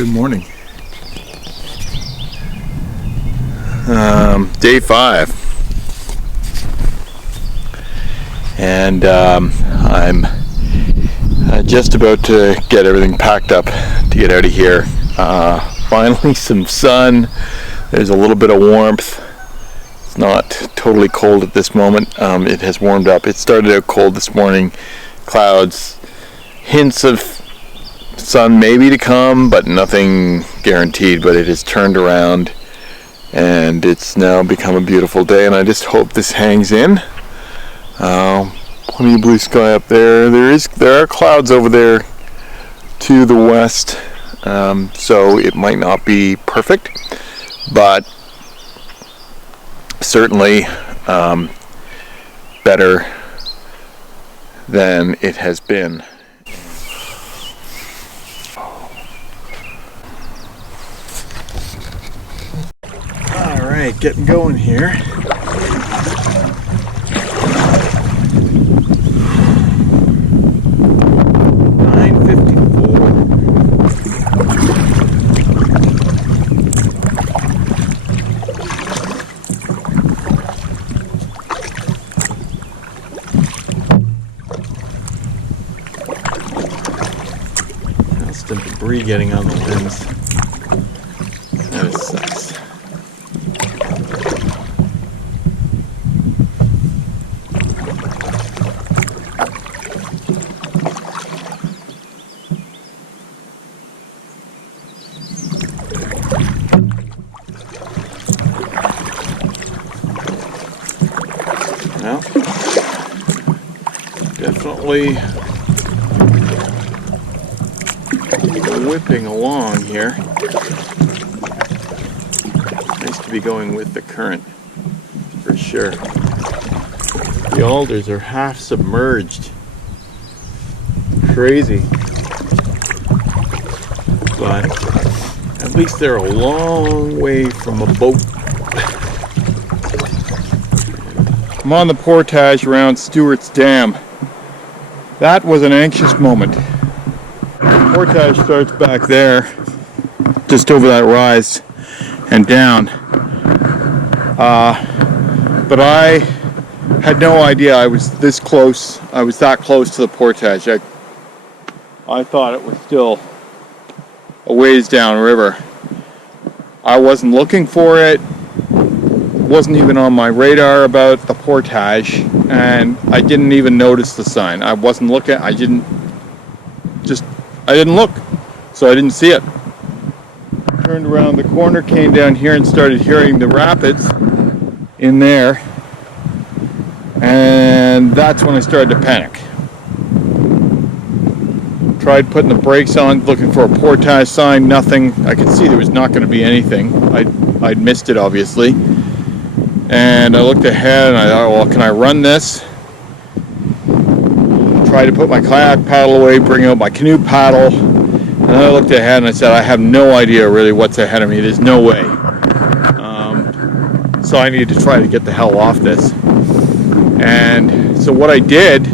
Good morning. Day 5, and I'm just about to get everything packed up to get out of here. Finally some sun. There's a little bit of warmth. It's not totally cold at this moment. It has warmed up. It started out cold this morning. Clouds, hints of sun maybe to come, but nothing guaranteed. But it has turned around and it's now become a beautiful day, and I just hope this hangs in. Plenty of blue sky up there. There are clouds over there to the west, so it might not be perfect, but certainly better than it has been. Alright, getting going here. Constant debris getting on the limbs. That sucks. Well, definitely whipping along here. Nice to be going with the current, for sure. The alders are half submerged. Crazy. But at least they're a long way from a boat. I'm on the portage around Stewart's Dam. That was an anxious moment. The portage starts back there, just over that rise and down. But I had no idea I was this close. I was that close to the portage. I thought it was still a ways downriver. I wasn't looking for it. Wasn't even on my radar about the portage, and I didn't even notice the sign. I wasn't looking. I didn't look, so I didn't see it. Turned around the corner, came down here, and started hearing the rapids in there, and that's when I started to panic. Tried putting the brakes on, looking for a portage sign. Nothing. I could see there was not going to be anything. I'd missed it, obviously. And I looked ahead and I thought, well, can I run this? Tried to put my kayak paddle away, bring out my canoe paddle. And then I looked ahead and I said, I have no idea really what's ahead of me. There's no way. So I need to try to get the hell off this. And so what I did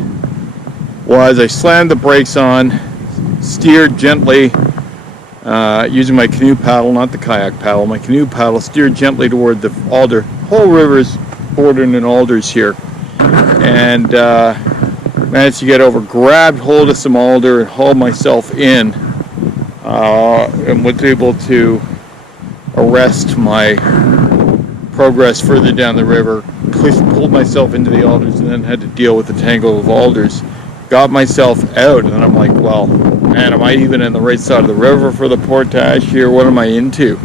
was I slammed the brakes on, steered gently, using my canoe paddle, not the kayak paddle, my canoe paddle, steered gently toward the alder. Whole river's bordering in alders here, and managed to get over, grabbed hold of some alder and hauled myself in, and was able to arrest my progress further down the river, pulled myself into the alders, and then had to deal with the tangle of alders. Got myself out, and then I'm like, well, man, am I even in the right side of the river for the portage here? What am I into?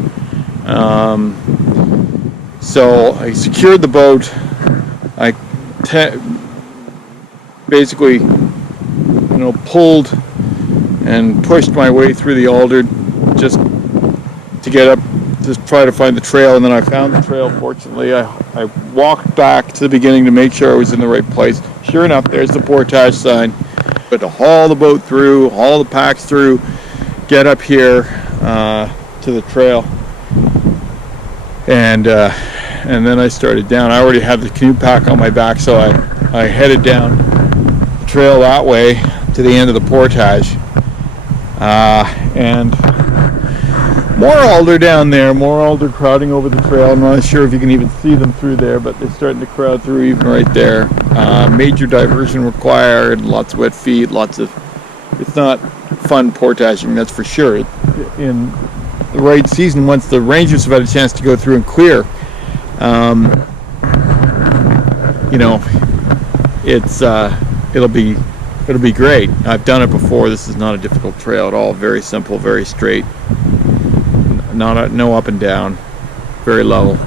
So I secured the boat. I basically, pulled and pushed my way through the alder just to get up, to try to find the trail. And then I found the trail. Fortunately, I walked back to the beginning to make sure I was in the right place. Sure enough, there's the portage sign. But to haul the boat through, haul the packs through, get up here to the trail. And then I started down. I already had the canoe pack on my back, so I headed down the trail that way to the end of the portage. And More alder down there, more alder crowding over the trail. I'm not sure if you can even see them through there, but they're starting to crowd through even right there. Major diversion required, lots of wet feet, it's not fun portaging, that's for sure. In the right season, once the rangers have had a chance to go through and clear, you know, it'll be great. I've done it before. This is not a difficult trail at all. Very simple, very straight. No up and down, very level.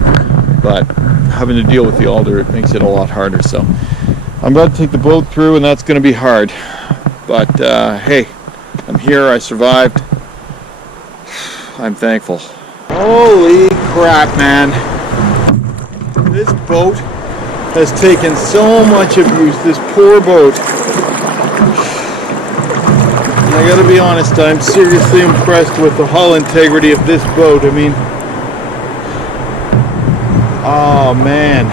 But having to deal with the alder, it makes it a lot harder. So I'm about to take the boat through, and that's going to be hard. But hey, I'm here. I survived. I'm thankful. Holy crap, man! This boat has taken so much abuse. This poor boat. And I gotta be honest, I'm seriously impressed with the hull integrity of this boat. I mean, oh man.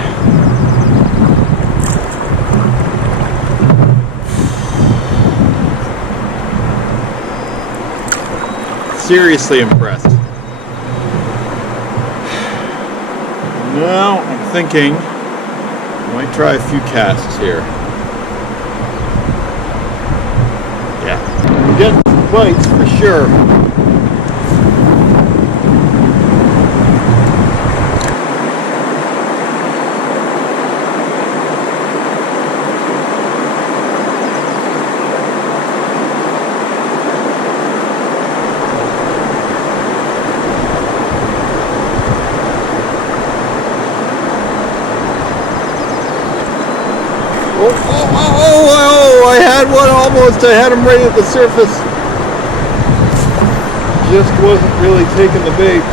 Seriously impressed. Now I'm thinking I might try a few casts here. Yeah, I'm getting some bites for sure. I had one almost. I had him right at the surface. Just wasn't really taking the bait.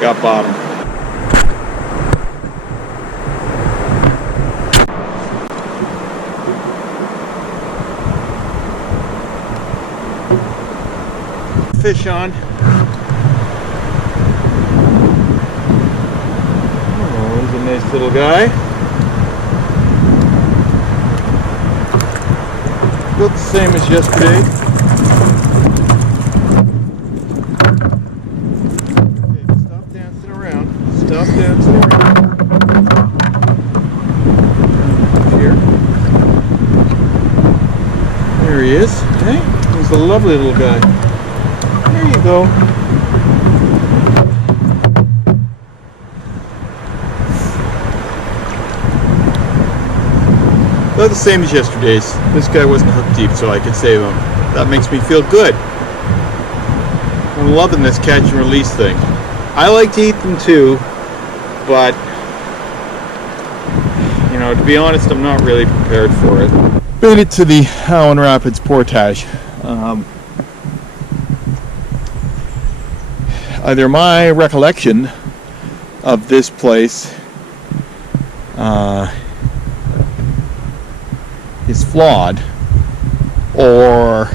Got bottom. Fish on. Oh, he's a nice little guy. About the same as yesterday. Okay, stop dancing around. Stop dancing around. Here. There he is. Okay, he's a lovely little guy. There you go. They're the same as yesterday's. This guy wasn't hooked deep, so I could save him. That makes me feel good. I'm loving this catch and release thing. I like to eat them too, but you know, to be honest, I'm not really prepared for it. Made it to the Allen Rapids portage. Either my recollection of this place is flawed, or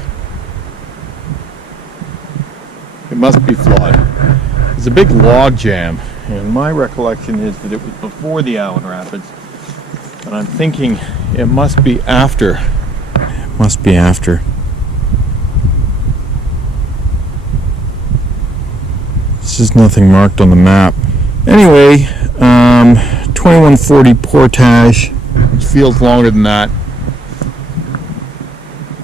it must be flawed. There's a big log jam, and my recollection is that it was before the Allen Rapids, but I'm thinking it must be after. It must be after. There's nothing marked on the map. Anyway, 2140 portage, which feels longer than that.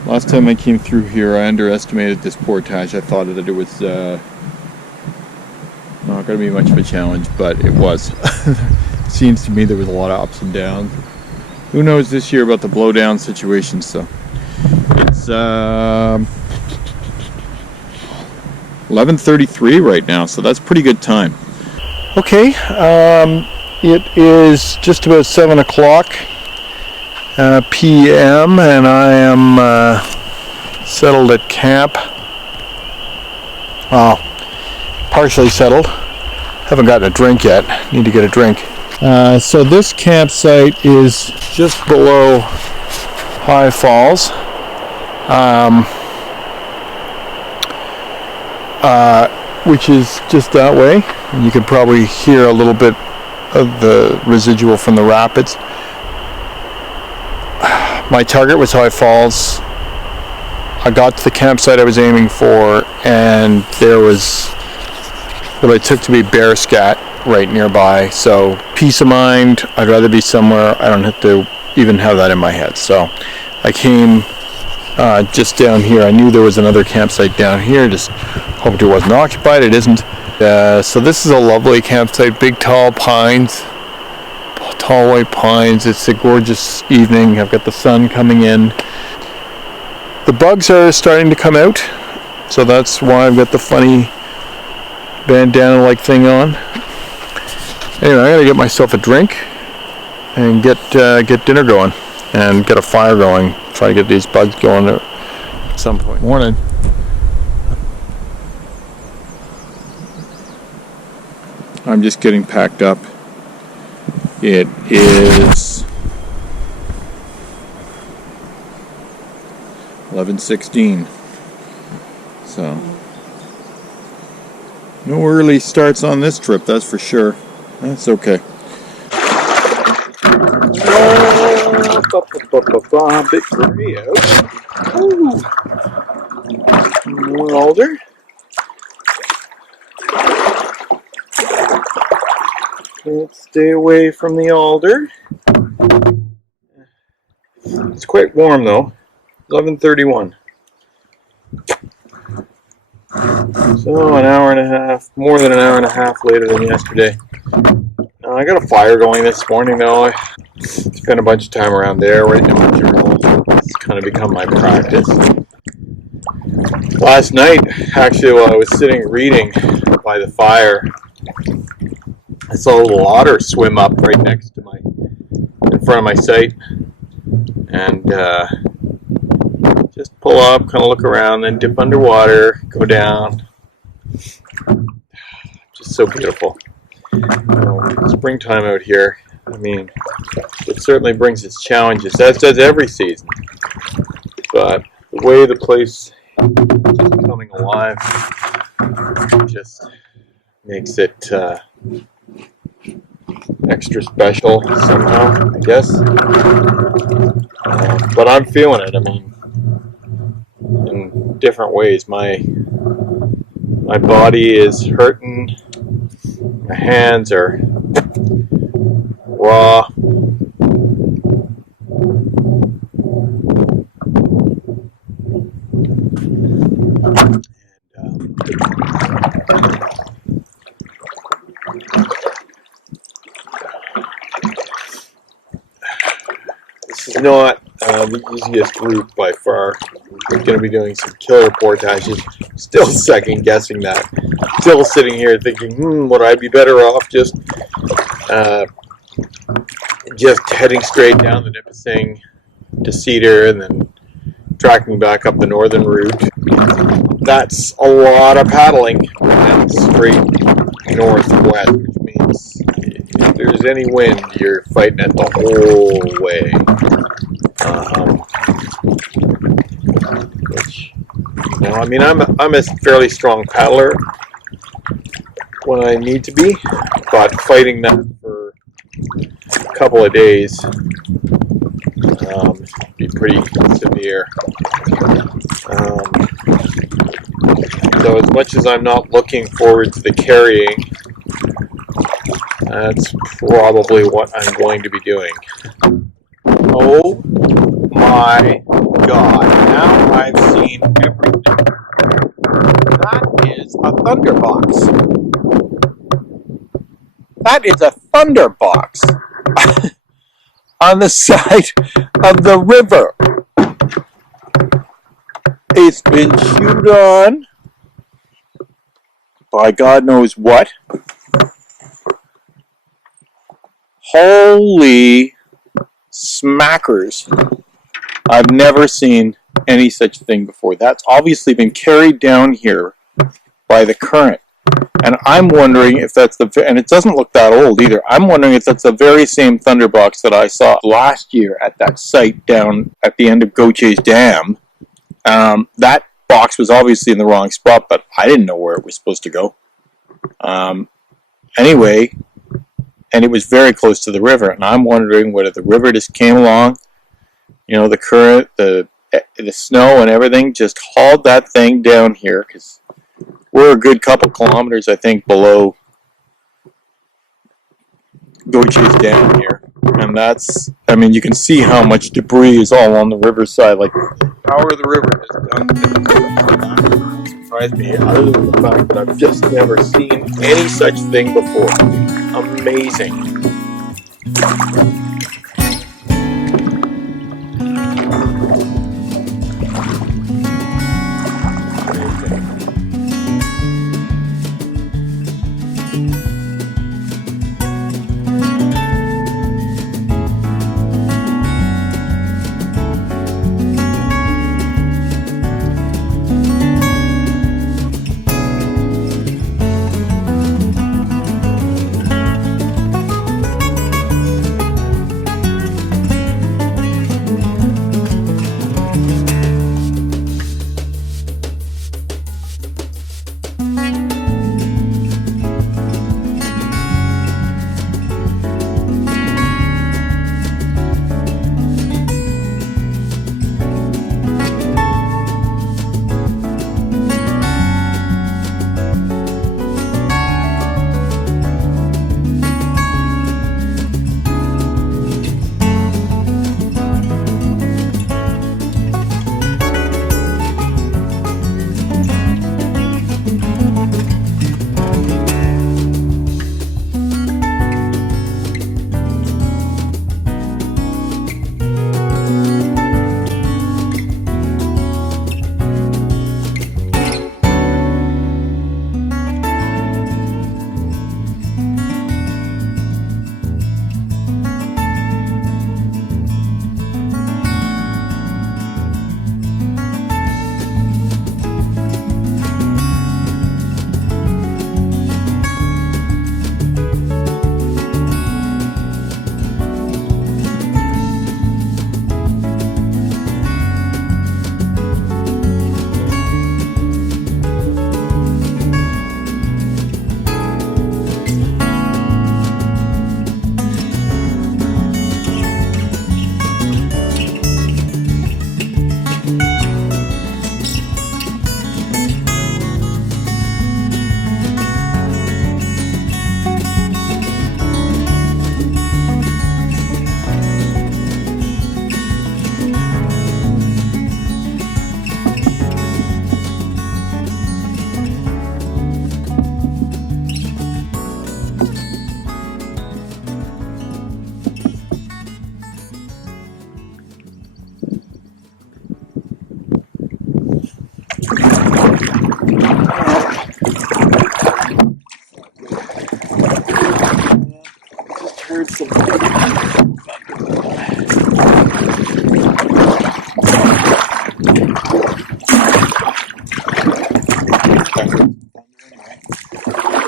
Last time I came through here, I underestimated this portage. I thought that it was not going to be much of a challenge, but it was. Seems to me there was a lot of ups and downs. Who knows this year about the blowdown situation? So it's 11:33 right now, so that's pretty good time. Okay, it is just about 7 o'clock p.m. and I am settled at camp. Partially settled. Haven't gotten a drink yet. Need to get a drink. So this campsite is just below High Falls. which is just that way. And you can probably hear a little bit of the residual from the rapids. My target was High Falls. I got to the campsite I was aiming for, and there was what I took to be bear scat right nearby. So peace of mind, I'd rather be somewhere I don't have to even have that in my head. So I came just down here. I knew there was another campsite down here, just hoped it wasn't occupied. It isn't. So this is a lovely campsite, big tall pines, tall white pines. It's a gorgeous evening. I've got the sun coming in. The bugs are starting to come out, so that's why I've got the funny bandana like thing on. Anyway, I gotta get myself a drink and get dinner going and get a fire going. Try to get these bugs going at some point. Morning. I'm just getting packed up. It is 11:16. So no early starts on this trip, that's for sure. That's okay. Big gray out. Ooh. More alder. Can't stay away from the alder. It's quite warm though. 11:31. So an hour and a half, more than an hour and a half later than yesterday. I got a fire going this morning though. I spent a bunch of time around there writing in my journal. It's kind of become my practice. Last night, actually, while I was sitting reading by the fire, I saw a little otter swim up right next to in front of my site, and just pull up, kind of look around, then dip underwater, go down. Just so beautiful. Springtime out here, I mean, it certainly brings its challenges, as does every season. But the way the place is coming alive just makes it extra special somehow, I guess. But I'm feeling it. I mean, in different ways. My body is hurting. My hands are raw. This is not the easiest route by far. We're going to be doing some killer portages. Still second guessing that. Still sitting here thinking, would I be better off just heading straight down the Nipissing to Cedar and then tracking back up the northern route. That's a lot of paddling and straight northwest, which means if there's any wind, you're fighting it the whole way. Which, you know, I mean, I'm a fairly strong paddler when I need to be, but fighting that for a couple of days be pretty severe. So as much as I'm not looking forward to the carrying, that's probably what I'm going to be doing. Oh my God, now I've seen everything. That is a thunderbox. That is a thunderbox on the side of the river. It's been chewed on by God knows what. Holy smackers. I've never seen any such thing before. That's obviously been carried down here by the current. And I'm wondering if that's and it doesn't look that old either. I'm wondering if that's the very same thunderbox that I saw last year at that site down at the end of Goche's Dam. That box was obviously in the wrong spot, but I didn't know where it was supposed to go. Anyway, and it was very close to the river, and I'm wondering whether the river just came along, the current, the snow and everything just hauled that thing down here, because we're a good couple kilometers, I think, below Gochi's down here. And that's, you can see how much debris is all on the riverside. Like, the power of the river has done things that surprised me, other than the fact that I've just never seen any such thing before. Amazing.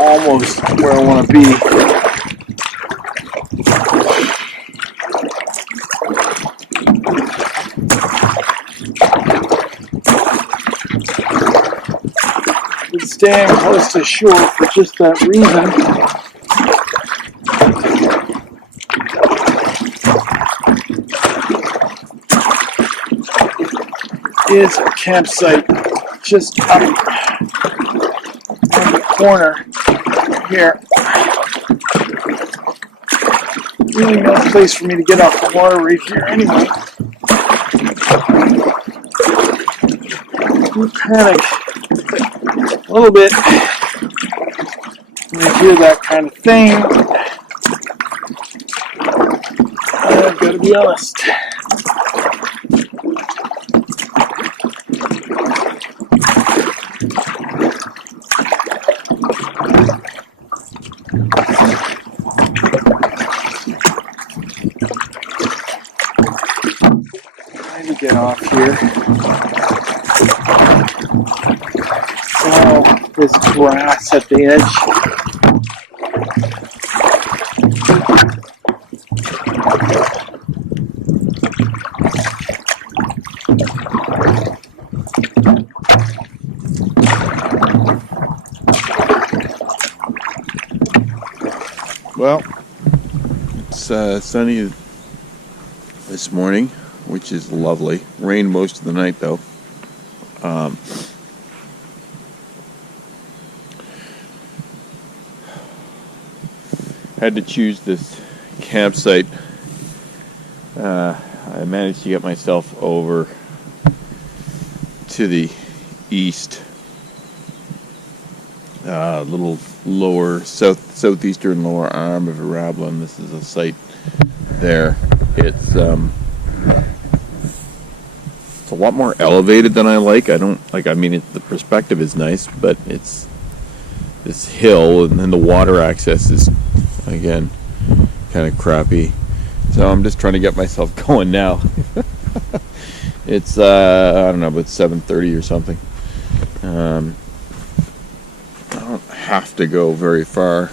Almost where I want to be. I've been staying close to shore for just that reason. Is a campsite just up on the corner here. Really no place for me to get off the water right here anyway. I panic a little bit when I hear that kind of thing. I've got to be honest. Get off here. Oh, this grass at the edge. Well, it's sunny this morning, which is lovely. Rained most of the night though. Had to choose this campsite. I managed to get myself over to the east, little lower southeastern lower arm of Arablin. This is a site there. It's a lot more elevated than I like. I mean, the perspective is nice, but it's this hill, and then the water access is again kind of crappy. So I'm just trying to get myself going now. It's I don't know, about 7:30 or something. I don't have to go very far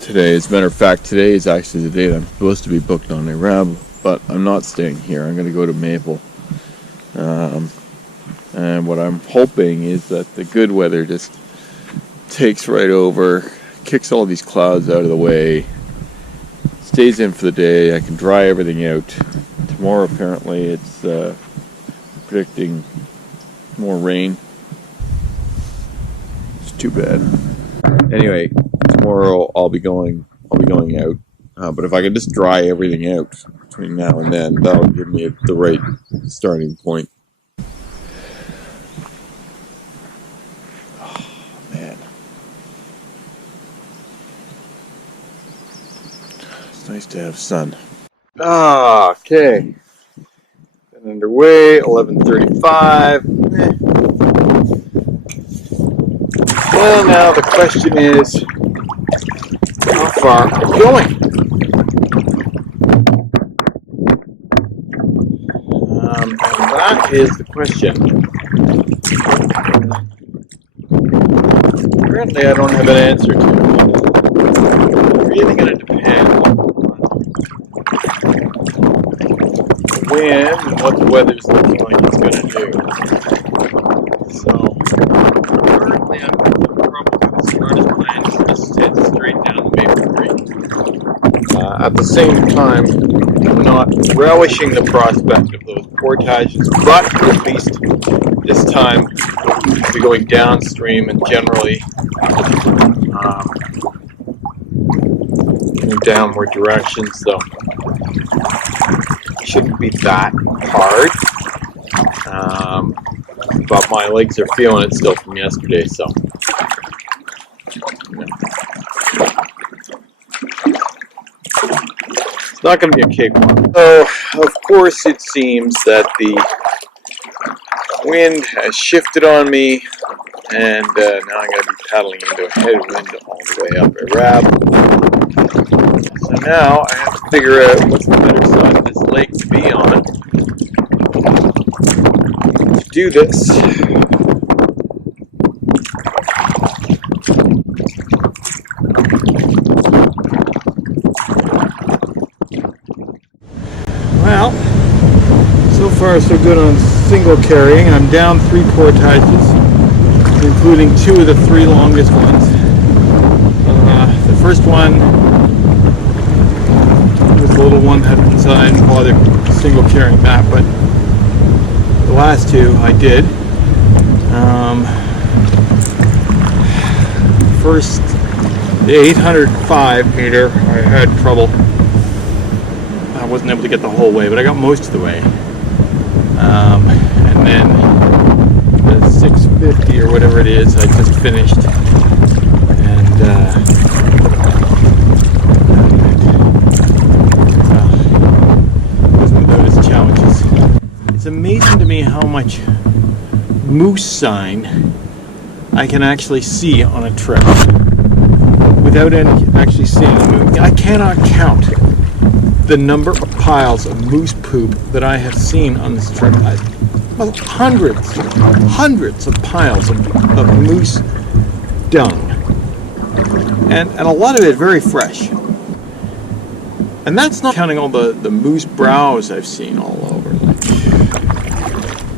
today. As a matter of fact, today is actually the day that I'm supposed to be booked on Arab, but I'm not staying here. I'm going to go to Maple. And what I'm hoping is that the good weather just takes right over, kicks all these clouds out of the way, stays in for the day. I can dry everything out. Tomorrow apparently it's predicting more rain. It's too bad. Anyway, tomorrow I'll be going out. But if I can just dry everything out between now and then, that'll give me the right starting point. Oh man. It's nice to have sun. Okay. Been underway, 11:35. Well, now the question is, how far are we going? And that is the question. Apparently, I don't have an answer to it. It's really going to depend on the wind and what the weather's looking like it's going to do. So, currently, I'm probably the smartest plan is to just head straight down the Maple Creek. At the same time, I'm not relishing the prospect of those portages, but at least this time I'll be going downstream and generally in downward directions, so it shouldn't be that hard. But my legs are feeling it still from yesterday, so it's not going to be a cakewalk. So, of course, it seems that the wind has shifted on me, and now I'm going to be paddling into a headwind all the way up Arab. So now I have to figure out what's the better side of this lake to be on to do this. Well, so far so good on single carrying. I'm down 3 portages, including 2 of the 3 longest ones. The first one was the little one headed inside, and bothered single carrying that, but the last 2 I did. First, the 805 meter, I had trouble. I wasn't able to get the whole way, but I got most of the way. And then the 650 or whatever it is, I just finished. And wasn't without its challenges. It's amazing to me how much moose sign I can actually see on a trip without actually seeing the moose. I cannot count the number of piles of moose poop that I have seen on this trip. Hundreds of piles of moose dung, and a lot of it very fresh. And that's not counting all the moose browse I've seen all over. Like,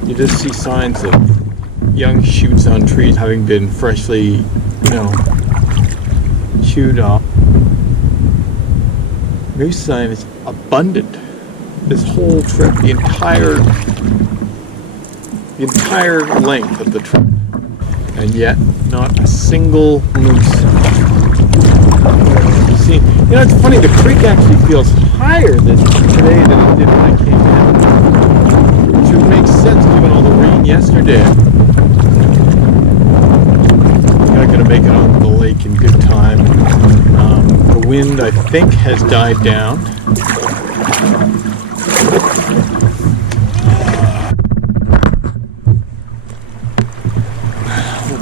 you just see signs of young shoots on trees having been freshly, chewed off. moose sign is abundant this whole trip, the entire length of the trip, and yet not a single moose. You see, it's funny, the creek actually feels higher today than it did when I came in, which would make sense given all the rain yesterday. I'm going to make it onto the lake in good time. The wind, I think, has died down.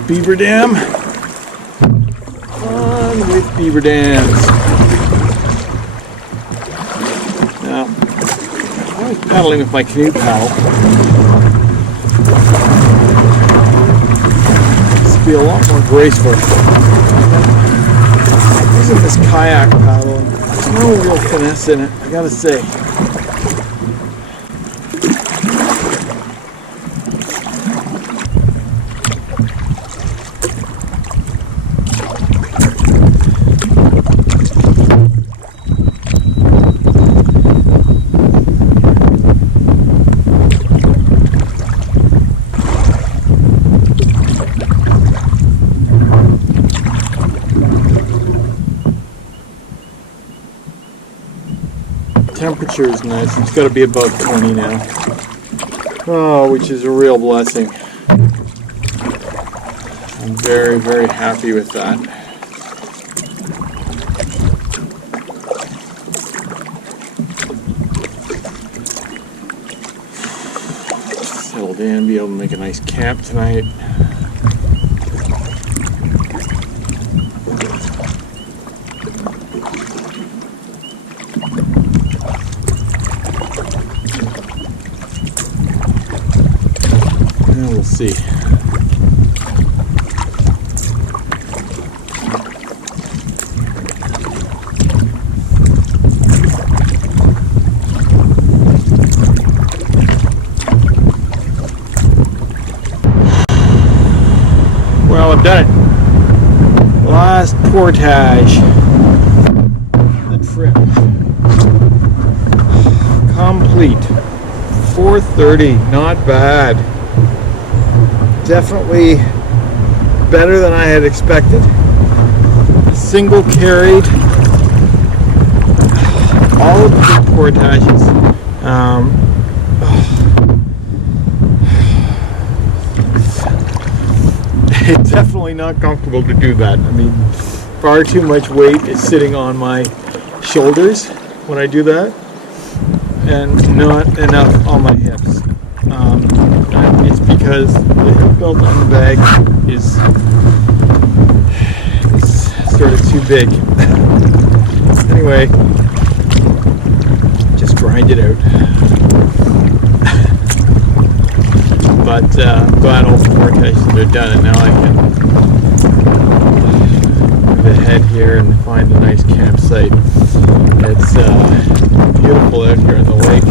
Beaver Dam. On with beaver dams. Now, I was paddling with my canoe paddle. This would be a lot more graceful. Using this kayak paddle, there's no real finesse in it, I gotta say. Temperature is nice. It's got to be about 20 now. Oh, which is a real blessing. I'm very, very happy with that. Settled in, be able to make a nice camp tonight. We'll see. Well, I've done it. Last portage. The trip. Complete. 4:30. Not bad. Definitely better than I had expected. Single carried all of the big portages. It's definitely not comfortable to do that. I mean, far too much weight is sitting on my shoulders when I do that, and not enough on my hips. It's because the hip belt on the bag is sort of too big. Anyway, just grind it out. But I'm glad all the portages are done, and now I can move ahead here and find a nice campsite. It's beautiful out here in the lake.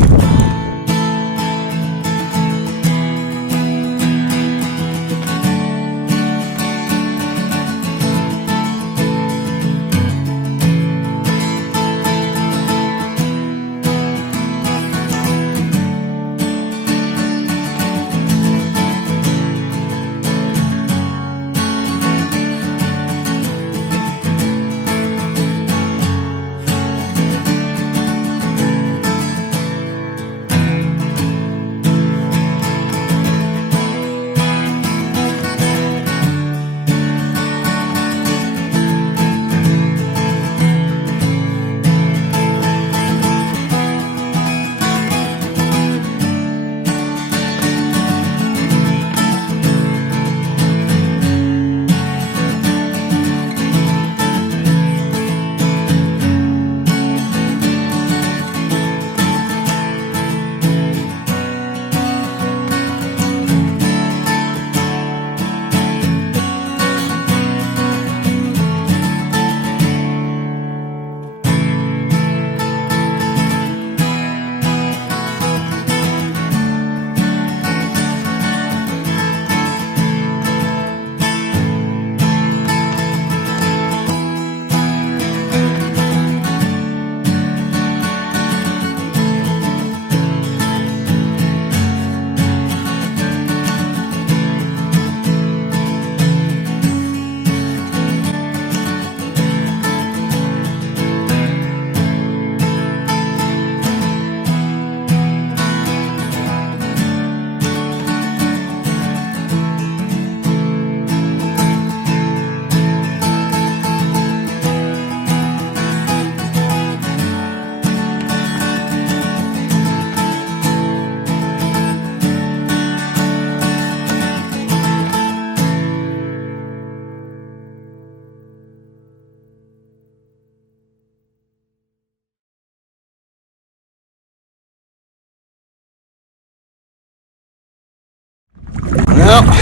Well,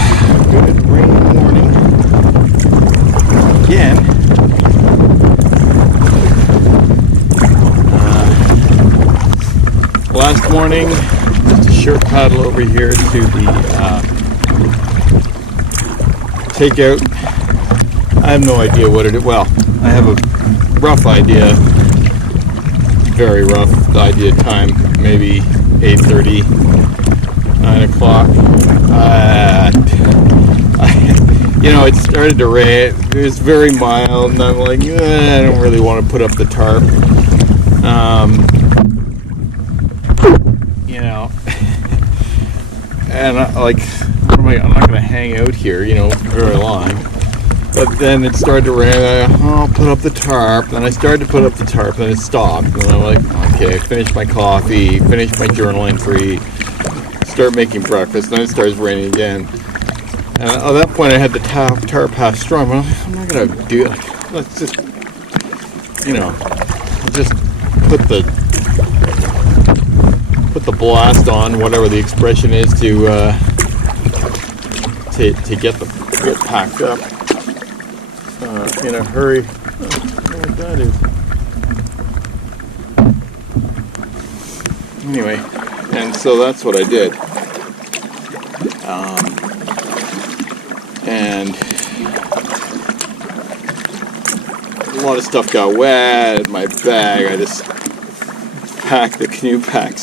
good rainy morning again. Last morning, just a short paddle over here to the takeout. I have no idea what it is. Well, I have a rough idea, very rough idea time, maybe 8:30, 9 o'clock. It started to rain. It was very mild, and I'm like, I don't really want to put up the tarp. And I'm not going to hang out here, very long. But then it started to rain. I'll put up the tarp. Then I started to put up the tarp, and it stopped. And I'm like, okay, finish my coffee, finish my journal entry, start making breakfast. Then it starts raining again. And at that point, I had the tarp half strong. I'm not going to do it. Let's just, just put the blast on, whatever the expression is, to get packed up in a hurry. I don't know what that is. Anyway, and so that's what I did. And a lot of stuff got wet in my bag. I just packed the canoe pack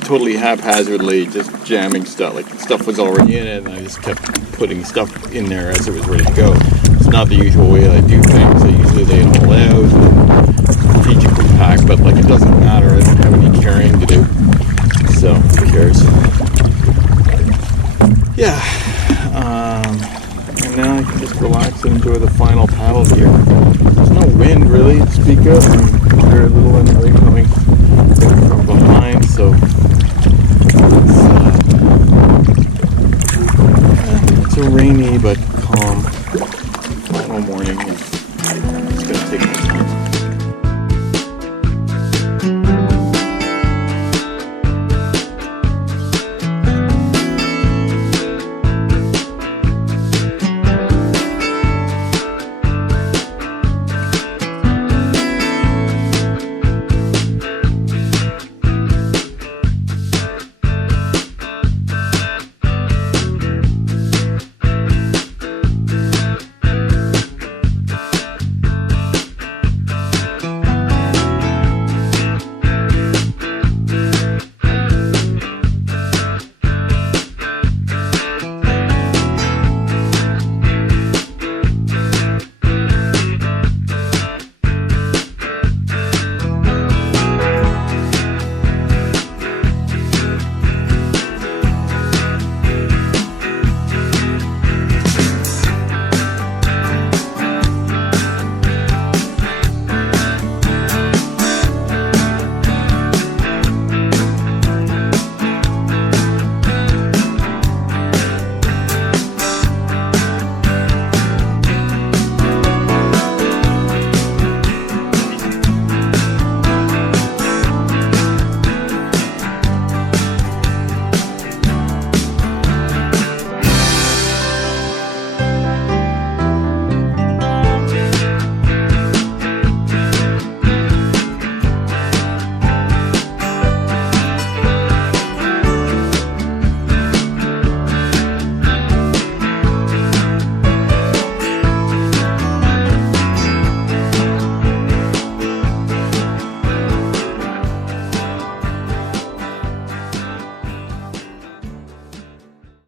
totally haphazardly, just jamming stuff. Like, stuff was already in it, and I just kept putting stuff in there as it was ready to go. It's not the usual way I do things. I usually lay it all out and strategically pack, but it doesn't matter. I don't have any carrying to do, so who cares? Yeah. And now I can just relax and enjoy the final paddle here. There's no wind really to speak of, and very little anyway coming from behind, so it's a rainy but calm final morning, and I'm just going to take my time.